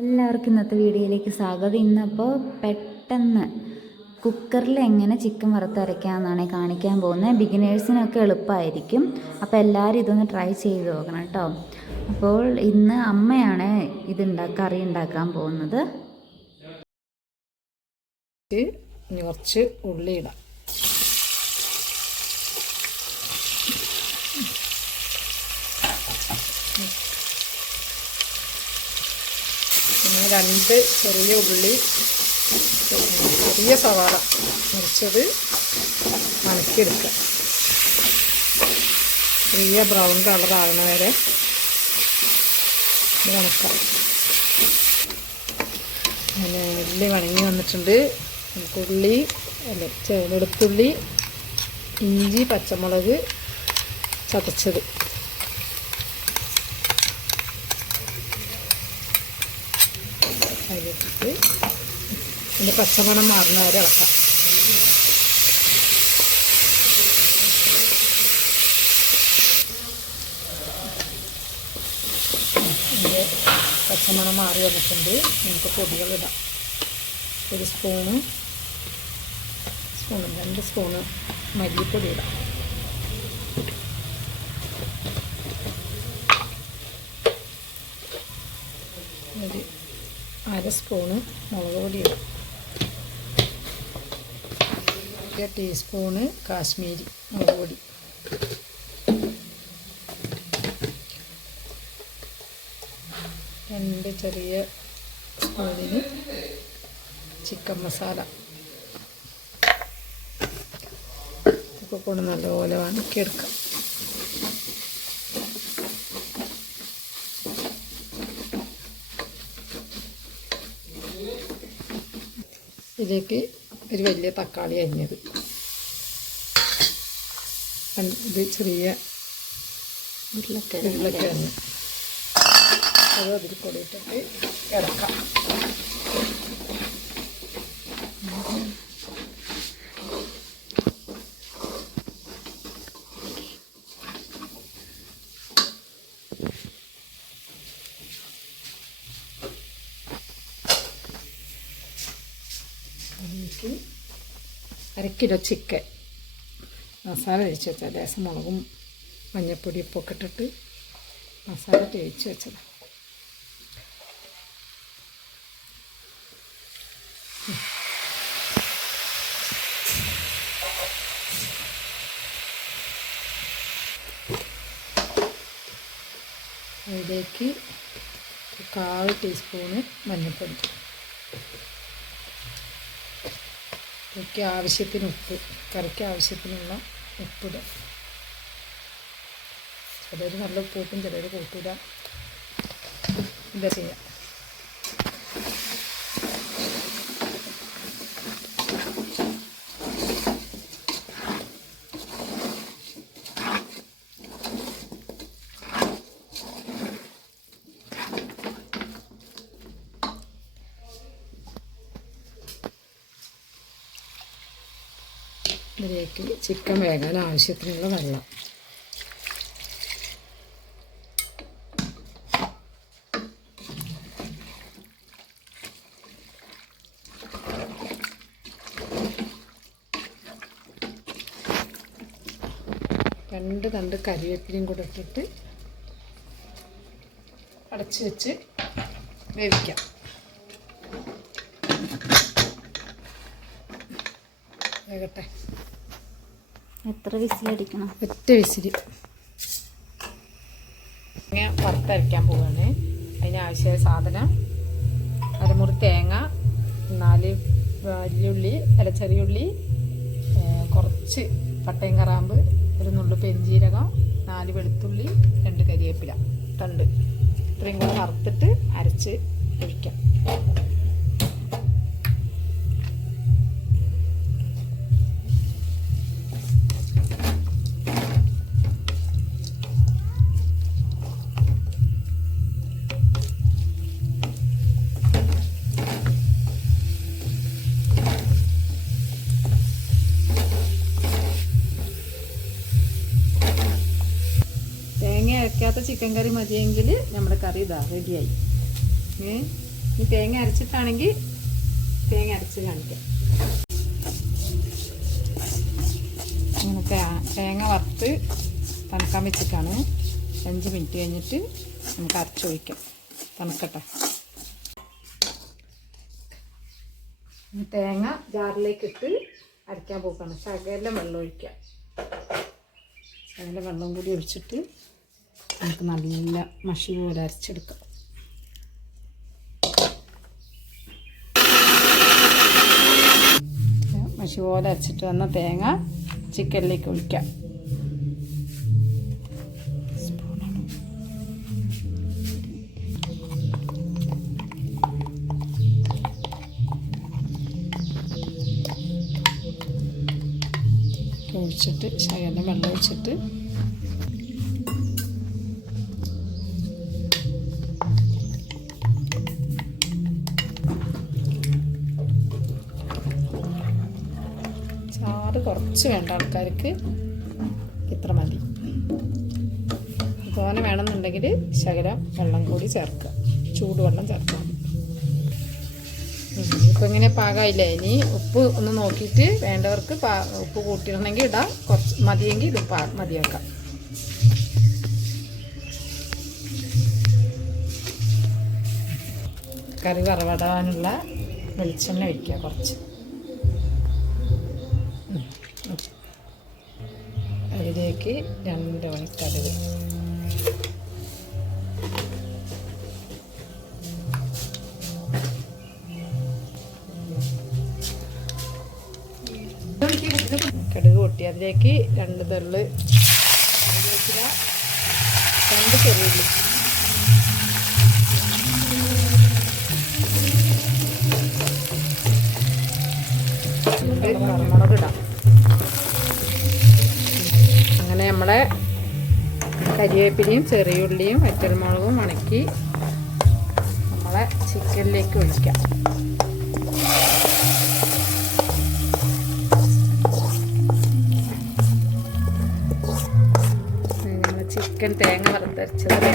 എല്ലാവർക്കും ഇന്നത്തെ വീഡിയോയിലേക്ക് സ്വാഗതം. ഇന്നപ്പോൾ പെട്ടെന്ന് കുക്കറിൽ എങ്ങനെ ചിക്കൻ വറുത്തരയ്ക്കാമെന്നാണ് കാണിക്കാൻ പോകുന്നത്. ബിഗിനേഴ്സിനൊക്കെ എളുപ്പമായിരിക്കും. അപ്പോൾ എല്ലാവരും ഇതൊന്ന് ട്രൈ ചെയ്ത് നോക്കണം കേട്ടോ. അപ്പോൾ ഇന്ന് അമ്മയാണ് കറി ഉണ്ടാക്കാൻ പോകുന്നത്. കുറച്ച് ഉള്ളി ഇടാം. പിന്നെ 2 ചെറിയ ഉള്ളി, ചെറിയ സവാള മുറിച്ചത് വണക്കിയെടുക്കുക. ചെറിയ ബ്രൗൺ കളറാകുന്ന വരെ വണക്കാം. അങ്ങനെ ഉള്ളി വണങ്ങി വന്നിട്ടുണ്ട്. ഉള്ളി വെളുത്തുള്ളി, ഇഞ്ചി, പച്ചമുളക് ചതച്ചത്, അതിലിട്ടിട്ട് ഇതിൻ്റെ പച്ചമണം മാറുന്ന വരെ ഇളക്കാം. ഇതിൻ്റെ പച്ചമണം മാറി വന്നിട്ടുണ്ട്. നമുക്ക് പൊടികളിടാം. 1 സ്പൂണ് 2 സ്പൂണ് മല്ലിപ്പൊടി ഇടാം. ഒരു 1/2 സ്പൂണ് മുളക് പൊടി ഇടാം. 1 ടീസ്പൂണ് കാശ്മീരി മുളക് പൊടി, 2 ചെറിയ സ്പൂണിന് ചിക്കൻ മസാല ഒക്കെ കൊണ്ട് നല്ലപോലെ വണക്കിയെടുക്കാം. ഇതിലേക്ക് ഒരു വലിയ തക്കാളി അരിഞ്ഞത്, ഇത് ചെറിയ ഉരുളക്കിഴങ്ങ്, അത് അതിൽ കൂടിയിട്ടിട്ട് ഇറക്കാം. അതിലേക്ക് 1/2 കിലോ ചിക്കൻ മസാല തേച്ച് വെച്ചാൽ ലേശം മുളകും മഞ്ഞൾപ്പൊടി ഉപ്പൊക്കെ ഇട്ടിട്ട് മസാല തേച്ച് വെച്ചത്. അതിലേക്ക് 1/4 ടീസ്പൂണ് മഞ്ഞൾപ്പൊടി, ഇതിലേക്ക് ആവശ്യത്തിന് ഉപ്പ്, കറിക്ക് ആവശ്യത്തിനുള്ള ഉപ്പിടുക. ചിലർ നല്ല ഉപ്പ് കൂട്ടും, ചിലർ കൂട്ടില്ല. ഇതാ ചെയ്യാം. ഇതിലേക്ക് ചിക്കൻ വേകാൻ ആവശ്യത്തിനുള്ള വെള്ളം, രണ്ട് തണ്ട് കറിവേപ്പിലയും കൂടെ ഇട്ടിട്ട് അടച്ച് വെച്ച് വേവിക്കാം. വേകട്ടെ. എത്ര വിസിലടിക്കണം? 1 വിസിൽ. തേങ്ങ വറുത്തരയ്ക്കാൻ പോവുകയാണ്. അതിനാവശ്യമായ സാധനം: 1 മുറി തേങ്ങ, 4 വലിയുള്ളി ചെറിയുള്ളി, കുറച്ച് പട്ടയും കറാമ്പ്, 1 നുള്ളു പെരിഞ്ജീരകം, 4 വെളുത്തുള്ളി, 2 കരിവേപ്പില തണ്ട്. ഇത്രയും കൂടെ വറുത്തിട്ട് അരച്ച് ഒഴിക്കാം. തേങ്ങ അരയ്ക്കാത്ത ചിക്കൻ കറി മതിയെങ്കിൽ നമ്മുടെ കറി ഇതാ റെഡിയായി. ഈ തേങ്ങ അരച്ചിട്ടാണെങ്കിൽ തേങ്ങ അരച്ച് കാണിക്കാം. അങ്ങനെ തേങ്ങ വറുത്ത് തണുക്കാൻ വെച്ചിട്ടാണ്. 5 മിനിറ്റ് കഴിഞ്ഞിട്ട് നമുക്ക് അരച്ചൊഴിക്കാം. തണുക്കട്ടെ. തേങ്ങ ജാറിലേക്ക് ഇട്ട് അരയ്ക്കാൻ പോക്കാണ്. ശകലം വെള്ളം ഒഴിക്കുക. ശകലം വെള്ളം കൂടി ഒഴിച്ചിട്ട് നമുക്ക് നല്ല മഷി പോലെ അരച്ചെടുക്കാം. മഷി പോലെ അരച്ചിട്ട് വന്ന തേങ്ങ ചിക്കനിലേക്ക് ഒഴിക്കാം. ഒഴിച്ചിട്ട് ശകലം വെള്ളം ഒഴിച്ചിട്ട് ചാറ് കുറച്ച് വേണ്ട ആൾക്കാർക്ക് ഇത്ര മതി. തോനെ വേണമെന്നുണ്ടെങ്കിൽ ശകലം വെള്ളം കൂടി ചേർക്കുക. ചൂടുവെള്ളം ചേർക്കുക. ഇപ്പം ഇങ്ങനെ പാകമായില്ലേ? ഇനി ഉപ്പ് ഒന്ന് നോക്കിയിട്ട് വേണ്ടവർക്ക് ഉപ്പ് കൂട്ടിയിട്ടുണ്ടെങ്കിൽ ഇടാം. കുറച്ച് മതിയെങ്കിൽ ഇത് മതിയാക്കാം. കറി വറവിടാനുള്ള വെളിച്ചെണ്ണ ഒഴിക്കുക കുറച്ച്. അതിലേക്ക് 2 മണിക്കടുക്, കടുക് പൊട്ടി അതിലേക്ക് 2 തള്ള് കറിവേപ്പില, 2 ചെറിയുള്ളി, കറിമുളക് ഇടാം. അങ്ങനെ നമ്മളെ കരിവേപ്പിലയും ചെറിയുള്ളിയും വറ്റൽമുളകും ഉണക്കി നമ്മളെ ചിക്കനിലേക്ക് ഒഴിക്കാം. ചിക്കൻ തേങ്ങ വറുത്തരച്ചത്